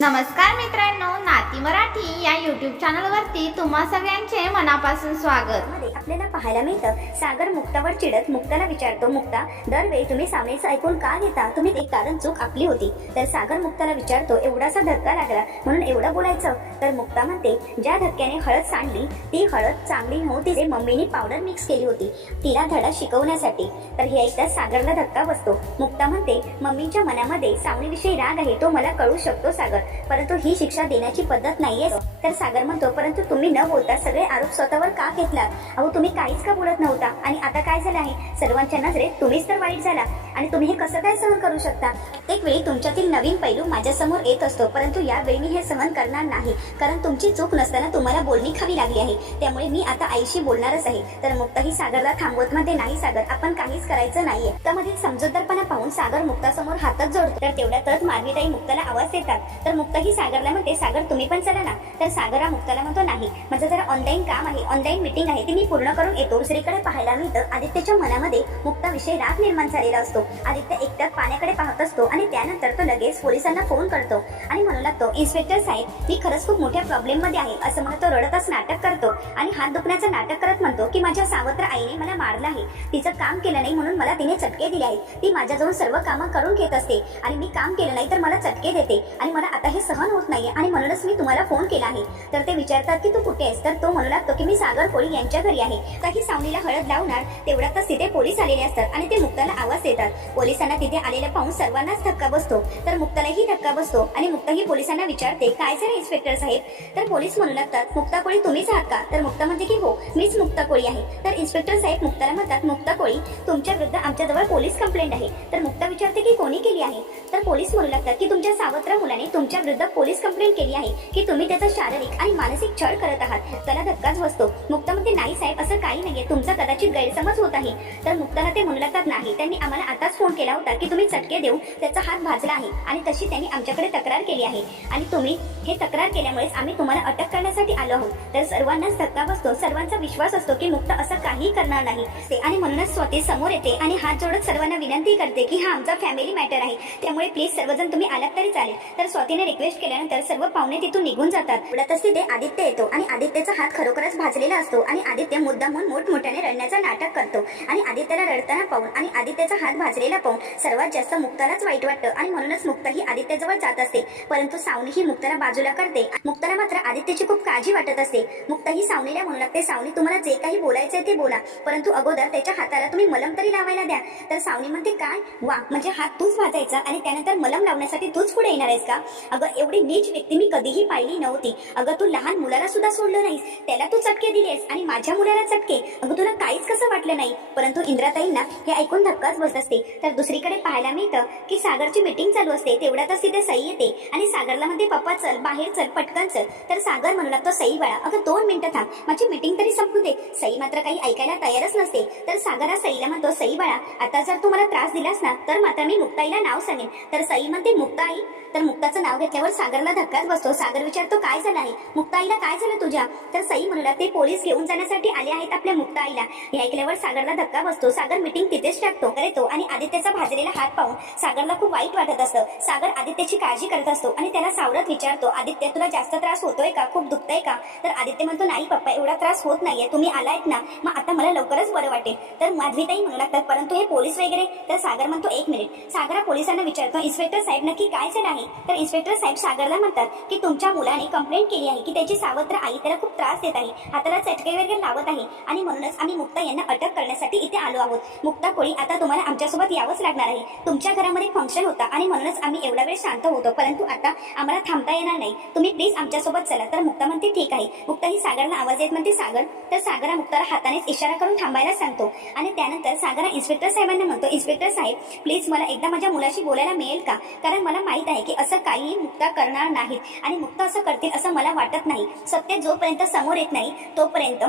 नमस्कार मित्रांनो, नाती मराठी या यूट्यूब चॅनलवरती तुम्हा सगळ्यांचे मनापासून स्वागत. मध्ये आपल्याला पाहायला मिळतं, सागर मुक्तावर चिडत मुक्ताला विचारतो, मुक्ता दरवेळी तुम्ही सामनेचं ऐकून का घेता? तुम्ही एक कारण चूक आपली होती. तर सागर मुक्ताला विचारतो, एवढासा धक्का लागला म्हणून एवढं बोलायचं? तर मुक्ता म्हणते, ज्या धक्क्याने हळद सांडली ती हळद चांगली नव्हती, जे मम्मीने पावडर मिक्स केली होती तिला धडा शिकवण्यासाठी. तर हे ऐकताच सागरला धक्का बसतो. मुक्ता म्हणते, मम्मीच्या मनामध्ये सावनीविषयी राग आहे, तो मला कळू शकतो सागर, परंतु ही शिक्षा देण्याची पद्धत नाहीये. तर सागर म्हणतो, परंतु तुम्ही न बोलता सगळे आरोप स्वतःवर का घेतलात? अहो तुम्ही काहीच का बोलत नव्हता? आणि आता काय झालं आहे? सर्वांच्या नजरेत तुम्हीच तर वाईट झाला आणि तुम्ही हे कसं काय सहन करू शकता? प्रत्येक वेळी तुमच्यातील नवीन पैलू माझ्या समोर येत असतो, परंतु यावेळी मी हे सहन करणार नाही, कारण तुमची चूक नसताना तुम्हाला बोलणी खावी लागली आहे. त्यामुळे मी आता आईशी बोलणारच आहे. तर मुक्ता ही सागरला थांबवत म्हणते, नाही सागर, आपण काहीच करायचं नाहीये. त्यामधील समजूतदारपणा पाहून सागर मुक्तासमोर हातच जोडतो. तर तेवढ्यातच माधवीताई मुक्ताला आवाज देतात. तर मुक्ता ही सागरला म्हणते, सागर तुम्ही पण चला ना. तर सागर हा मुक्ताला म्हणतो, नाही, माझं जरा ऑनलाईन काम आहे, ऑनलाईन मीटिंग आहे, ती मी पूर्ण करून येतो. दुसरीकडे पाहायला मिळतं, आदित्यच्या मनामध्ये मुक्ताविषयी राग निर्माण झालेला असतो. आदित्य एकट्यात पाण्याकडे पाहत असतो आणि त्यानंतर तो लगेच पोलिसांना फोन करतो आणि म्हणू लागतो, इन्स्पेक्टर साहेब, मी खरंच खूप मोठ्या प्रॉब्लेम मध्ये आहे असं म्हणत तो रडतच नाटक करतो आणि हात दुखण्याचं नाटक करत म्हणतो की माझ्या सावत्र आईने मला मारलं आहे, तिचं काम केलं नाही म्हणून मला तिने चटके दिले आहेत, ती माझ्याजवळ सर्व कामं करून घेत असते आणि मी काम केलं नाही तर मला चटके देते आणि मला आता हे सहन होत नाहीये आणि म्हणूनच मी तुम्हाला फोन केला आहे. तर ते विचारतात की तू कुठे आहेस? तर तो म्हणू लागतो की मी सागर कोळी यांच्या घरी आहे. काही सावनीला हळद लावणार तेवढ्यातच तिथे पोलीस आलेले असतात आणि ते मुक्ताला आवाज देतात. पोलिसांना तिथे आलेलं पाहून सर्वांनाच धक्का बसतो. तर मुक्तालाही धक्का बसतो आणि मुक्ता ही पोलिसांना विचारते, काय झालं इन्स्पेक्टर साहेब? तर पोलीस म्हणू लागतात, मुक्ता कोळी तुम्हीच आहात का? तर मुक्ता म्हणते की हो, मीच मुक्ता कोळी आहे. तर इन्स्पेक्टर साहेब मुक्ताला म्हणतात, मुक्ता कोळी, तुमच्या विरुद्ध आमच्याजवळ पोलीस कंप्लेंट आहे. तर मुक्ता विचारते की कोणी केली आहे? तर पोलीस म्हणू लागतात की तुमच्या सावत्र मुलाने तुमच्या विरुद्ध पोलीस कंप्लेंट केली आहे की तुम्ही त्याचा शारीरिक आणि मानसिक छळ करत आहात. मुक्ताला धक्काच बसतो. मुक्ता म्हणते, नाही साहेब, असं काही नाहीये, तुमचा कदाचित गैरसमज होत आहे. तर मुक्ताला ते म्हणू लागतात, नाही, त्यांनी आम्हाला आताच फोन केला होता की तुम्ही चटके देऊन त्याचा हात भाजला आहे आणि तशी त्यांनी आमच्याकडे तक्रार केली आहे आणि तुम्ही हे तक्रार केल्यामुळेच आम्ही तुम्हाला अटक करण्यासाठी आलो आहोत. तर सर्वांनाच धक्का बसतो. सर्वांचा विश्वास असतो की मुक्ता असं काही करणार नाही आणि म्हणूनच स्वतः समोर येते आणि हात जोडत सर्वांना विनंती करते की हा आमचा फॅमिली मॅटर आहे, त्यामुळे प्लीज सर्वजण तुम्ही आलात तरी चालेल. तर स्वातीने रिक्वेस्ट केल्यानंतर सर्व पाहुणे तिथून निघून जातात. पुढ्यातच तिथे आदित्य येतो आणि आदित्यचा हात खरोखरच भाजलेला असतो आणि आदित्य मुद्दामून मोठमोठ्याने रडण्याचं नाटक करतो आणि आदित्यला रडताना पाहून आणि आदित्यचा हात भाजलेला पाहून सर्वात जास्त मुक्तालाच वाईट वाटतं आणि म्हणूनच मुक्ता ही आदित्यजवळ जात असते. परंतु सावनी ही मुक्ताला बाजूला करते. मुक्ताला मात्र आदित्यची खूप काळजी वाटत असते. मुक्ता ही सावनीला म्हणू लागते, सावनी, तुम्हाला जे काही बोलायचंय ते बोला, परंतु अगोदर त्याच्या हाताला तुम्ही मलम तरी लावायला द्या. तर सावनी म्हणते, काय वा, म्हणजे हात तूच भाजायचा आणि त्यानंतर मलम लावण्यासाठी तूच पुढे येणार आहेस का? अगं एवढी नीच व्यक्ती मी कधीही पाहिली नव्हती. अगं तू लहान मुलाला सुद्धा सोडलं नाहीस, त्याला तू चटके दिलेस आणि माझ्या मुलाला चटके. अगं तुला काहीच कसं वाटलं नाही? परंतु इंद्राताईंना हे ऐकून धक्काच बसत असते. तर दुसरीकडे पाहायला मिळतं की सागरची मीटिंग चालू असते. तेवढ्यातच तिथे सई येते आणि सागरला म्हणते, पप्पा चल, बाहेर चल, पटकन चल. तर सागर म्हणू लागतो, सई बाळा, अगं 2 मिनिटं थांब, माझी मीटिंग तरी संपू दे. सई मात्र काही ऐकायला तयारच नसते. तर सागर हा सईला म्हणतो, सई बाळा, आता जर तू मला त्रास दिलास ना तर मात्र मी मुक्ताईला नाव सांगेन. तर सई म्हणते, मुक्ता आई? तर मुक्ताचं नाव घेतल्यावर सागरला धक्काच बसतो. सागर विचारतो, काय झालं आहे? मुक्ताईला काय झालं तुझ्या? तर सई म्हणू लागते, पोलीस घेऊन जाण्यासाठी आले आहेत आपल्या मुक्ताईला. हे ऐकल्यावर सागरला धक्का बसतो. सागर मीटिंग तिथेच टाकतो येतो आणि आदित्यचा भाजलेला हात पाहून सागरला खूप वाईट वाटत असतं. सागर आदित्यची काळजी करत असतो आणि त्याला सावरत विचारतो, आदित्य तुला जास्त त्रास होतोय का? खूप दुखतंय का? तर आदित्य म्हणतो, नाही पप्पा, एवढा त्रास होत नाहीये, तुम्ही आलायत ना, मग आता मला लवकरच बरं वाटेल. तर माधवीताई म्हणू लागतात, परंतु हे पोलीस वगैरे? तर सागर म्हणतो, 1 मिनिट. सागर पोलिसांना विचारतो, इन्स्पेक्टर साहेब नक्की काय झालं आहे? तर इन्स्पेक्टर साहेब सागरला म्हणतात की तुमच्या मुलाने कंप्लेंट केली आहे की त्याची सावत्र आई त्याला खूप त्रास देत आहे, हाताला चटके वगैरे लावत आहे आणि म्हणूनच आम्ही मुक्ता यांना अटक करण्यासाठी इथे आलो आहोत. मुक्ता कोळी, आता तुम्हाला आमच्यासोबत यावंच लागणार आहे. तुमच्या घरामध्ये फंक्शन होता आणि म्हणूनच आम्ही एवढा वेळ शांत होतो, परंतु आता आम्हाला थांबता येणार नाही, तुम्ही प्लीज आमच्यासोबत चला. तर मुक्ता म्हणते, ठीक आहे. मुक्ता ही सागरला आवाज देत म्हणते, सागर. तर सागर हा मुक्ताला हातानेच इशारा करून थांबायला सांगतो आणि त्यानंतर सागर इन्स्पेक्टर साहेबांना म्हणतो, इन्स्पेक्टर साहेब, प्लीज मला एकदा माझ्या मुलाशी बोलायला मिळेल का? कारण मला माहित आहे की असं काही मुक्ता करणार नाहीत आणि मुक्ता असं करतील असं मला वाटत नाही. सत्य जोपर्यंत समोर येत नाही तोपर्यंत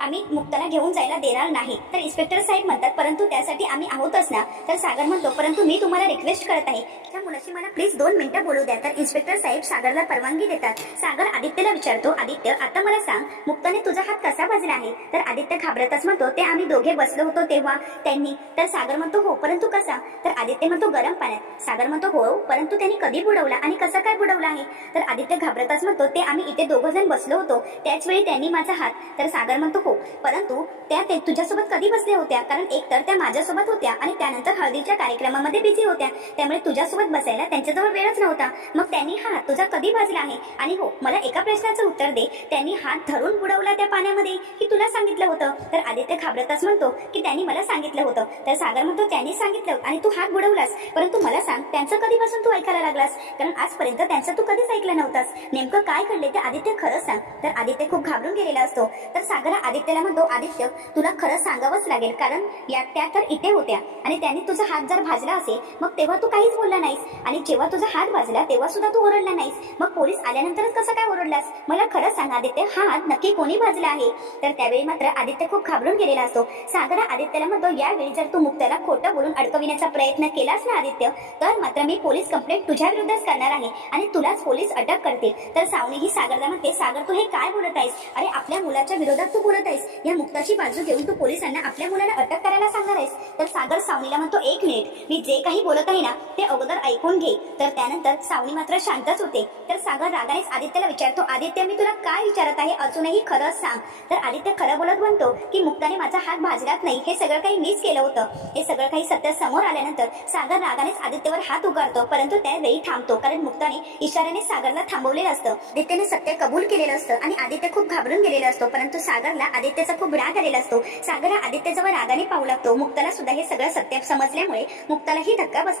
आम्ही मुक्ताला घेऊन जायला देणार नाही. तर इन्स्पेक्टर साहेब म्हणतात परंतु त्यासाठी आम्ही आहोतच ना. तर सागर म्हणतो परंतु मी तुम्हाला रिक्वेस्ट करत आहे त्या मुलाशी मला प्लीज 2 मिनिटं बोलू द्या. तर इन्स्पेक्टर साहेब सागरला परवानगी देतात. सागर आदित्यला विचारतो आदित्य आता मला सांग मुक्ताने तुझा हात कसा भाजला आहे. तर आदित्य घाबरतच म्हणतो ते आम्ही दोघे बसलो होतो तेव्हा त्यांनी. तर सागर म्हणतो हो परंतु कसा. तर आदित्य म्हणतो गरम पाण्यात. सागर म्हणतो हो परंतु त्यांनी कधी बुडवला आणि कसा काय बुडवला आहे. तर आदित्य घाबरतच म्हणतो ते आम्ही इथे 2 जण बसलो होतो त्याच वेळी त्यांनी माझा हात. तर सागर म्हणतो हो परंतु त्या तुझ्यासोबत कधी बसल्या होत्या कारण एकतर त्या माझ्यासोबत होत्या आणि त्यानंतर हळदीच्या कार्यक्रमामध्ये बिझी होत्या त्यामुळे तुझ्यासोबत बसायला त्यांच्याजवळ वेळच नव्हता. मग त्यांनी हात तुझा कधी भाजला आहे. आणि हो मला एका प्रश्नाचं उत्तर दे त्यांनी हात धरून बुडवला त्या पाण्यामध्ये की तुला सांगितलं होतं. तर आदित्य घाबरतच म्हणतो की त्यांनी मला सांगितलं होतं. तर सागर म्हणतो त्यांनी सांगितलं आणि तू हात बुडवलास परंतु मला सांग त्यांचं कधीपासून तू ऐकायला लागलास कारण आजपर्यंत त्यांचं तू कधीच ऐकलं नव्हतास. नेमकं काय घडले ते आदित्य खरंच सांग. तर आदित्य खूप घाबरून गेलेला असतो. तर सागर आदित्यला म्हणतो आदित्य तुला खरं सांगावंच लागेल कारण त्या तर इथे होत्या आणि त्यांनी तुझा हात जर भाजला असेल मग तेव्हा तू काहीच बोलला नाहीस आणि जेव्हा तुझा हात भाजला तेव्हा सुद्धा तू ओरडला नाहीस. मग पोलीस आल्यानंतरच कसं काय ओरडलास. मला खरं सांग आदित्य हा हात नक्की कोणी भाजला आहे. तर त्यावेळी मात्र आदित्य खूप घाबरून गेलेला असतो. सागर आदित्यला म्हणतो यावेळी जर तू मुक्ताला खोटं बोलून अडकविण्याचा प्रयत्न केलास ना आदित्य तर मात्र मी पोलीस कंप्लेंट तुझ्या विरुद्धच करणार आहे आणि तुलाच पोलीस अटक करतील. तर सावनी ही सागरला म्हणते सागर तू हे काय बोलत आहेस. अरे आपल्या मुलाच्या विरोधात तू बोलत आहेस. या मुक्ताची बाजू घेऊन तू पोलिसांना आपल्या मुलाला अटक करायला सांगणार आहेस. तर सागर सावनीला म्हणतो 1 मिनिट मी जे काही बोलत आहे ना ते अगोदर ऐकून घे. तर त्यानंतर सावनी मात्र शांतच होते. तर सागर रागानेच आदित्यला विचारतो आदित्य मी तुला काय विचारत आहे अजूनही खरं सांग. तर आदित्य खरं बोलत म्हणतो की मुक्ताने माझा हात भाजलाच नाही हे सगळं काही मीच केलं होतं. हे सगळं काही सत्य समोर आल्यानंतर सागर रागानेच आदित्यवर हात उगारतो परंतु त्यावेळी थांबतो कारण मुक्ताने इशाऱ्याने सागरला थांबवलेलं असतं. आदित्यने सत्य कबूल केलेलं असतं आणि आदित्य खूप घाबरून गेलेला असतो परंतु सागरला आदित्यचा खूप राग आलेला असतो. सागर आदित्यजवळ रागाने पाहू लागतो. मुक्ताला सुद्धा हे सगळं सत्य समजल्यामुळे मुक्तालाही धक्का बसतो.